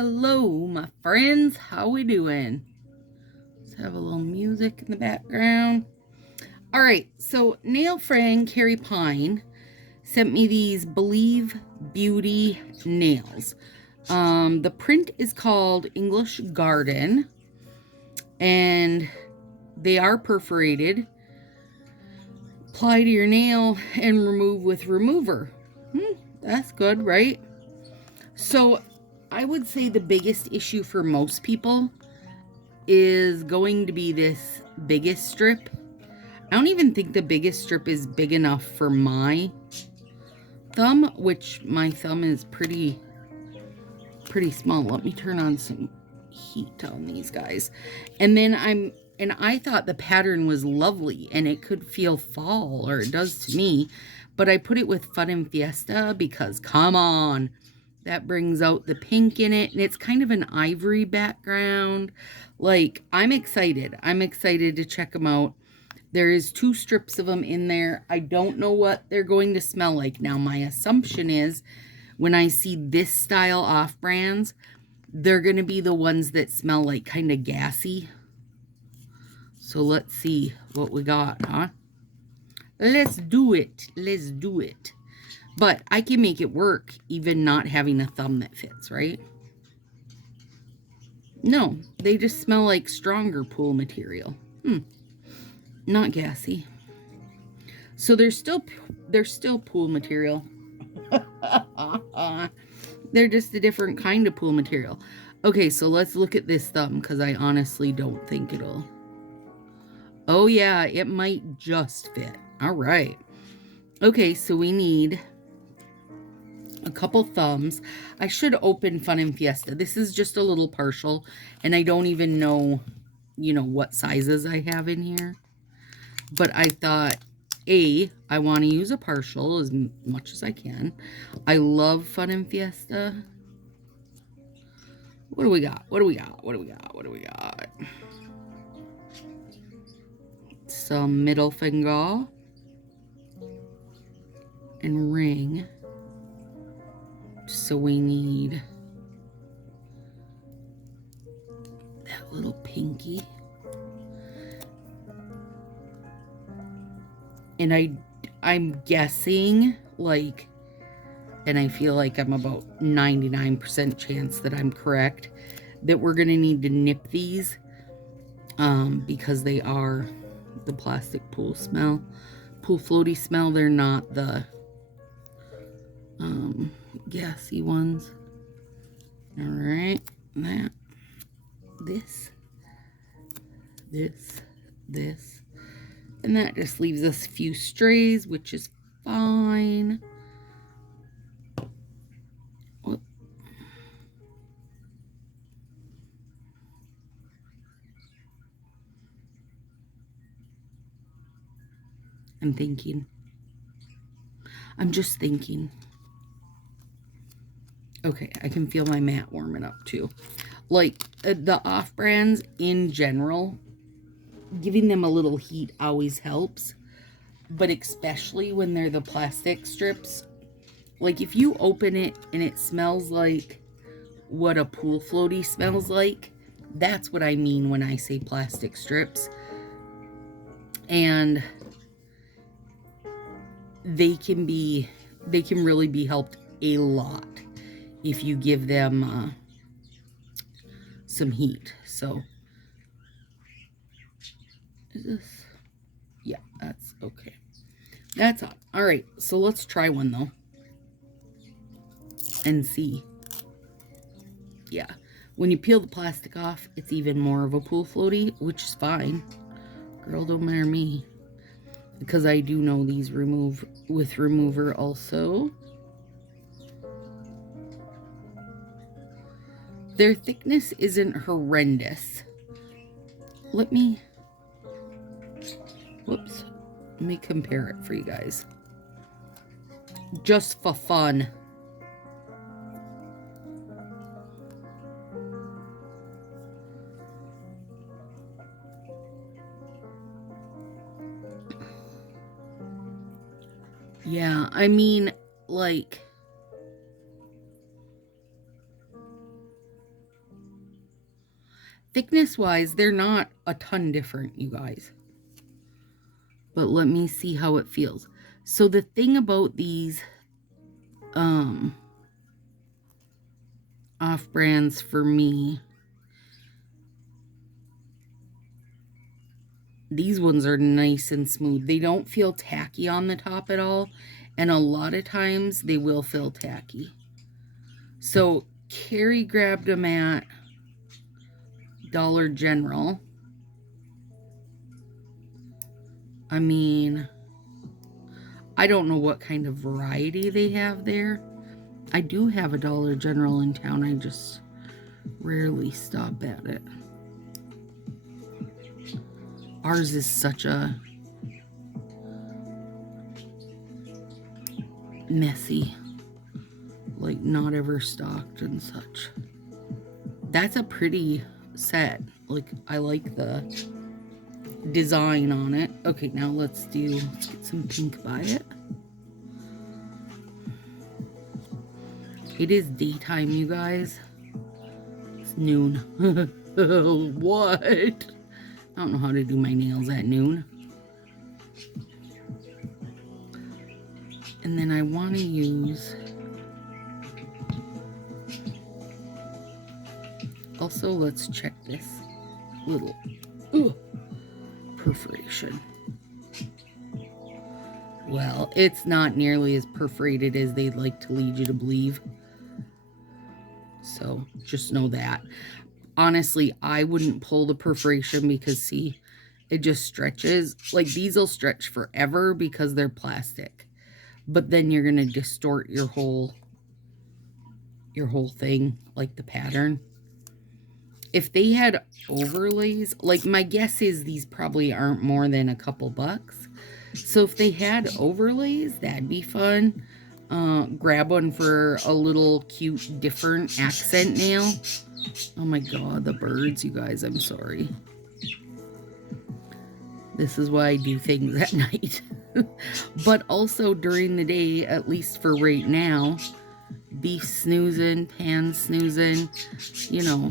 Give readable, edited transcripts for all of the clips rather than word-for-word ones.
Hello, my friends. How we doing? Let's have a little music in the background. All right, so nail friend Carrie Pine sent me these Believe Beauty nails. The print is called English Garden, and they are perforated. Apply to your nail and remove with remover. That's good, right? So I would say the biggest issue for most people is going to be this biggest strip. I don't even think the biggest strip is big enough for my thumb, which my thumb is pretty small. Let me turn on some heat on these guys. And then I thought the pattern was lovely and it could feel fall, or it does to me, but I put it with Fun and Fiesta because come on, that brings out the pink in it, and it's kind of an ivory background. Like, I'm excited to check them out. There is 2 strips of them in there. I don't know what they're going to smell like. Now, my assumption is when I see this style off brands, they're going to be the ones that smell like kind of gassy. So let's see what we got, huh? Let's do it. Let's do it. But I can make it work even not having a thumb that fits, right? No, they just smell like stronger pool material. Not gassy. So they're still pool material. They're just a different kind of pool material. Okay, so let's look at this thumb because I honestly don't think it'll. Oh yeah, it might just fit. All right. Okay, so we need a couple thumbs. I should open Fun and Fiesta. This is just a little partial, and I don't even know, what sizes I have in here. But I thought, I want to use a partial as much as I can. I love Fun and Fiesta. What do we got? What do we got? What do we got? What do we got? Some middle finger and ring. So we need that little pinky. And I'm guessing, like, and I feel like I'm about 99% chance that I'm correct, that we're going to need to nip these because they are the plastic pool floaty smell. They're not the gassy ones. All right, this, and that just leaves us a few strays, which is fine. I'm just thinking. Okay, I can feel my mat warming up too. Like, the off brands in general, giving them a little heat always helps. But especially when they're the plastic strips. Like, if you open it and it smells like what a pool floaty smells like, that's what I mean when I say plastic strips. And they can really be helped a lot if you give them some heat. So is this? Yeah, that's okay. That's on. All right, so let's try one though and see. Yeah, when you peel the plastic off, it's even more of a pool floaty, which is fine. Girl, don't matter me. Because I do know these remove with remover also. Their thickness isn't horrendous. Let me compare it for you guys. Just for fun. Yeah, I mean, like, Thickness-wise, they're not a ton different, you guys. But let me see how it feels. So the thing about these off-brands for me, these ones are nice and smooth. They don't feel tacky on the top at all. And a lot of times they will feel tacky. So Carrie grabbed them at Dollar General. I mean, I don't know what kind of variety they have there. I do have a Dollar General in town. I just rarely stop at it. Ours is such a messy, like not ever stocked and such. That's a pretty set. Like, I like the design on it. Okay, now let's get some pink by it. It is daytime, you guys. It's noon. What? I don't know how to do my nails at noon. And then I want to use... Also, let's check this little perforation. Well, it's not nearly as perforated as they'd like to lead you to believe. So just know that. Honestly, I wouldn't pull the perforation because, see, it just stretches. Like, these will stretch forever because they're plastic. But then you're going to distort your whole thing, like the pattern. If they had overlays, like, my guess is these probably aren't more than a couple bucks. So if they had overlays, that'd be fun. Grab one for a little cute different accent nail. Oh my god, the birds, you guys, I'm sorry. This is why I do things at night. But also during the day, at least for right now, beef snoozing, pan snoozing, you know.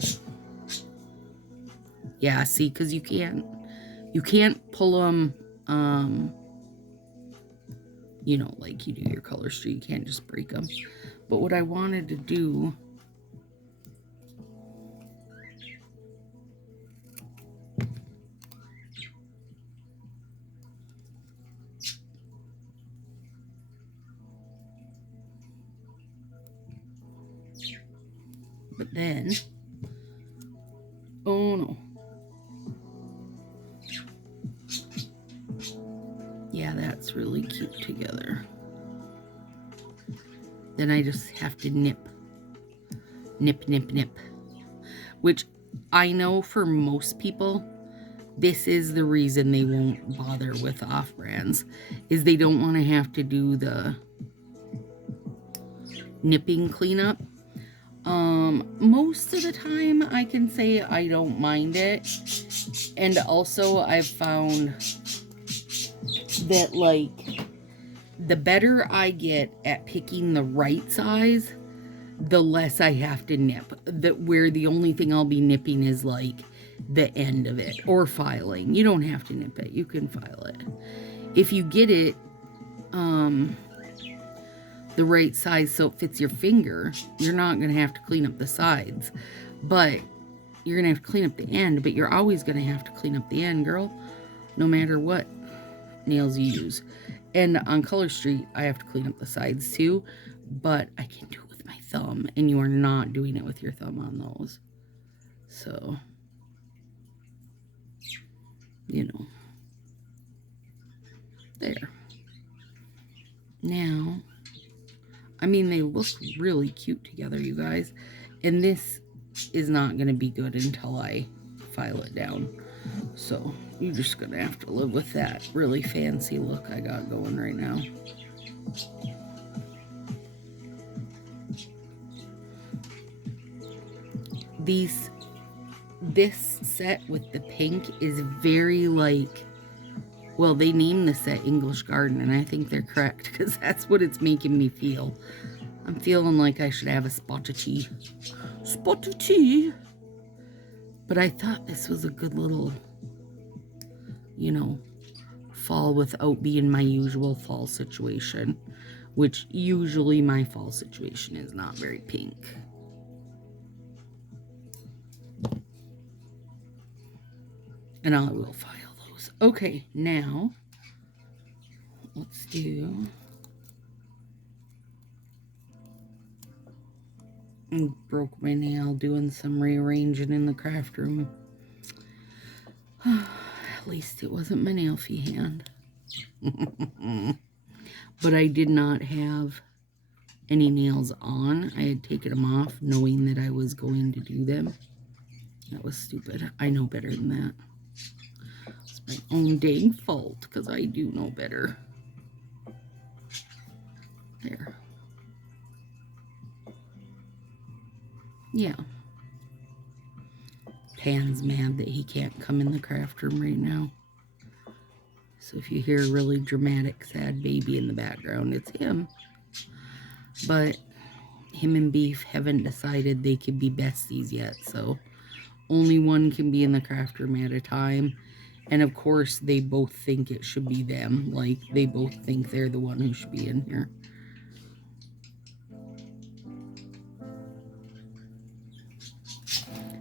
Yeah, see, because you can't pull them, you know, like you do your color street. You can't just break them. But what I wanted to do... But then... Oh, no. Yeah, that's really cute together. Then I just have to nip. Nip, nip, nip. Which I know for most people, this is the reason they won't bother with off-brands, is they don't want to have to do the nipping cleanup. Most of the time I can say I don't mind it. And also I've found that, like, the better I get at picking the right size, the less I have to nip. Where the only thing I'll be nipping is like the end of it, or filing. You don't have to nip it, you can file it. If you get it the right size so it fits your finger, you're not going to have to clean up the sides. But you're going to have to clean up the end, but you're always going to have to clean up the end, girl, no matter what nails you use. And on Color Street, I have to clean up the sides too, but I can do it with my thumb, and you are not doing it with your thumb on those. So, you know, there. Now, I mean, they look really cute together, you guys. And this is not going to be good until I file it down. So, you're just going to have to live with that really fancy look I got going right now. This set with the pink is very like... Well, they named the set English Garden, and I think they're correct, because that's what it's making me feel. I'm feeling like I should have a spot of tea. Spot of tea? But I thought this was a good little, you know, fall without being my usual fall situation, which usually my fall situation is not very pink. And I will file those. Okay, now let's do... I broke my nail doing some rearranging in the craft room. At least it wasn't my nail-fee hand. But I did not have any nails on. I had taken them off knowing that I was going to do them. That was stupid. I know better than that. It's my own dang fault because I do know better. There. Yeah. Pan's mad that he can't come in the craft room right now. So if you hear a really dramatic, sad baby in the background, it's him. But him and Beef haven't decided they could be besties yet, so only one can be in the craft room at a time. And of course, they both think it should be them. Like, they both think they're the one who should be in here.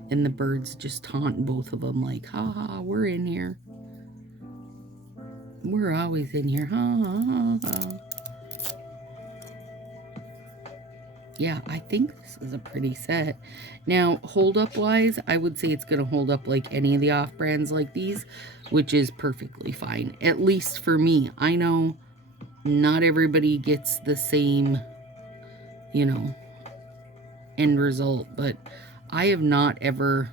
And the birds just taunt both of them like, ha ha, we're in here. We're always in here, ha ha ha ha. Yeah, I think this is a pretty set. Now, hold up wise, I would say it's going to hold up like any of the off brands like these, which is perfectly fine. At least for me. I know not everybody gets the same, you know, end result, but I have not ever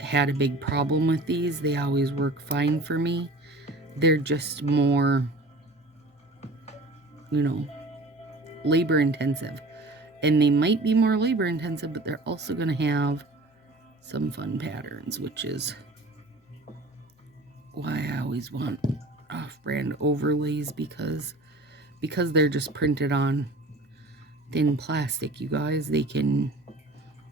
had a big problem with these. They always work fine for me. They're just more, you know, labor intensive. And they might be more labor intensive, but they're also going to have some fun patterns, which is why I always want off-brand overlays, because they're just printed on thin plastic, you guys. They can,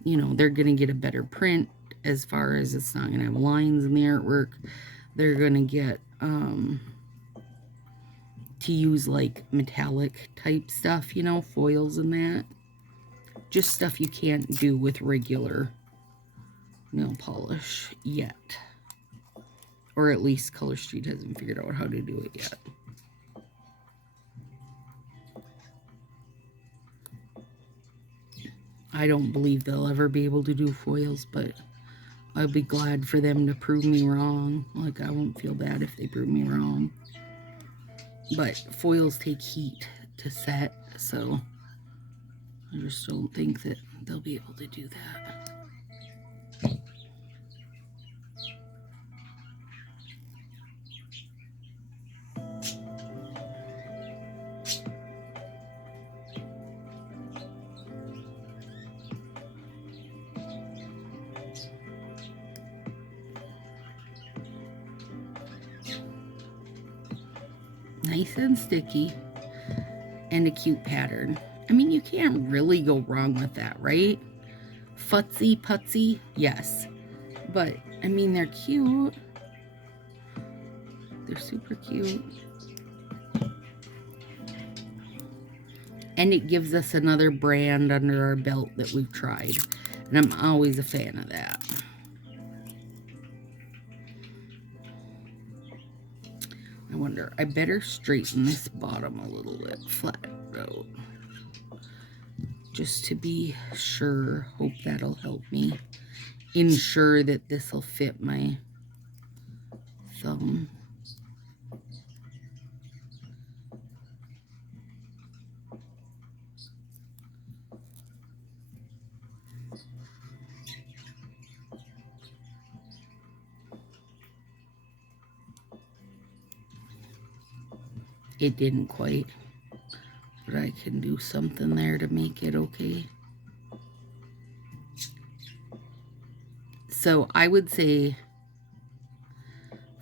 you know, they're going to get a better print as far as it's not going to have lines in the artwork. They're going to get to use like metallic type stuff, you know, foils and that. Just stuff you can't do with regular nail polish yet. Or at least Color Street hasn't figured out how to do it yet. I don't believe they'll ever be able to do foils, but I'll be glad for them to prove me wrong. Like, I won't feel bad if they prove me wrong. But foils take heat to set, so I just don't think that they'll be able to do that. Nice and sticky, and a cute pattern. I mean, you can't really go wrong with that, right? Futsy putsy, yes. But, I mean, they're cute. They're super cute. And it gives us another brand under our belt that we've tried. And I'm always a fan of that. I wonder, I better straighten this bottom a little bit, flat out. Just to be sure. Hope that'll help me ensure that this will fit my thumb. It didn't quite, but I can do something there to make it okay. So I would say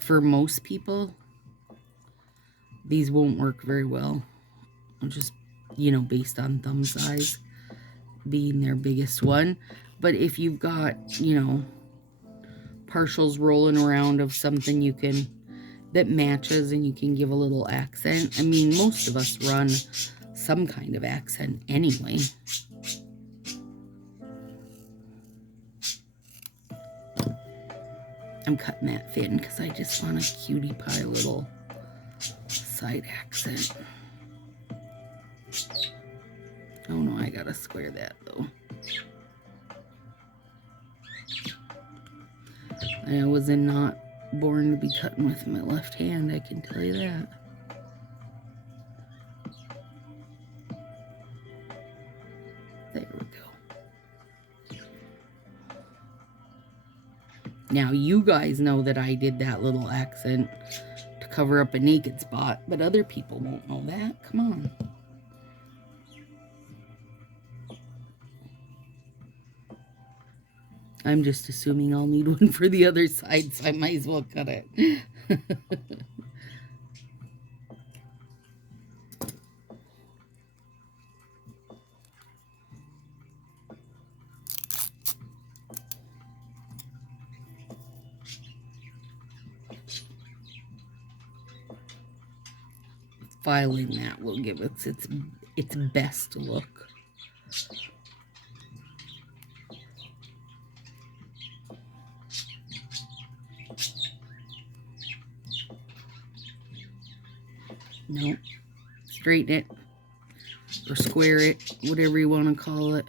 for most people, these won't work very well. Just, you know, based on thumb size being their biggest one. But if you've got, you know, partials rolling around of something you can, that matches and you can give a little accent. I mean, most of us run some kind of accent anyway. I'm cutting that thin because I just want a cutie pie little side accent. Oh no, I gotta square that though. I was not born to be cutting with my left hand, I can tell you that. There we go. Now you guys know that I did that little accent to cover up a naked spot, but other people won't know that. Come on. I'm just assuming I'll need one for the other side, so I might as well cut it. Filing that will give us its best look. No, straighten it or square it, whatever you want to call it.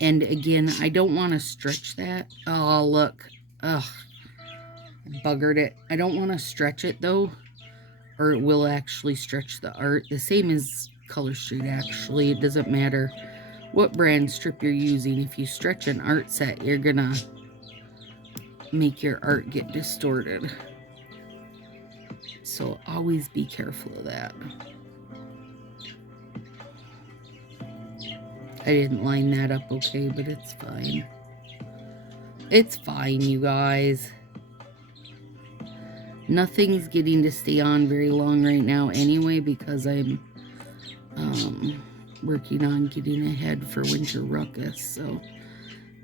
And again, I don't want to stretch that. Oh, look. Ugh. I buggered it. I don't want to stretch it though, or it will actually stretch the art. The same as Color Street actually. It doesn't matter what brand strip you're using. If you stretch an art set, you're gonna make your art get distorted. So always be careful of that. I didn't line that up okay, but it's fine. It's fine, you guys. Nothing's getting to stay on very long right now anyway, because I'm working on getting ahead for winter ruckus, so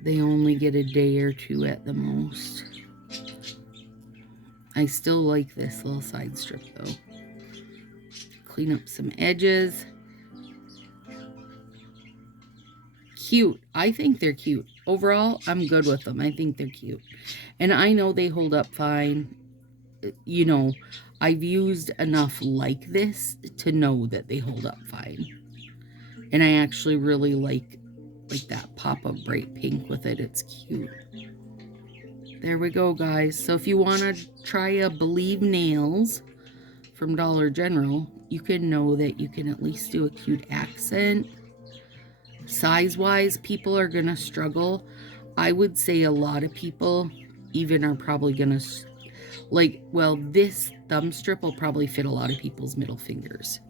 they only get a day or two at the most. I still like this little side strip though. Clean up some edges. Cute. I think they're cute. Overall, I'm good with them. I think they're cute. And I know they hold up fine. You know, I've used enough like this to know that they hold up fine. And I actually really like that pop of bright pink with it. It's cute. There we go, guys. So if you want to try a Believe Nails from Dollar General, you can know that you can at least do a cute accent. Size-wise, people are going to struggle. I would say a lot of people even are probably going to, like, well, this thumb strip will probably fit a lot of people's middle fingers.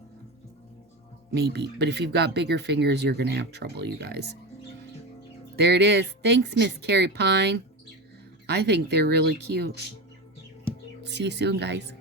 Maybe. But if you've got bigger fingers, you're going to have trouble, you guys. There it is. Thanks, Miss Carrie Pine. I think they're really cute. See you soon, guys.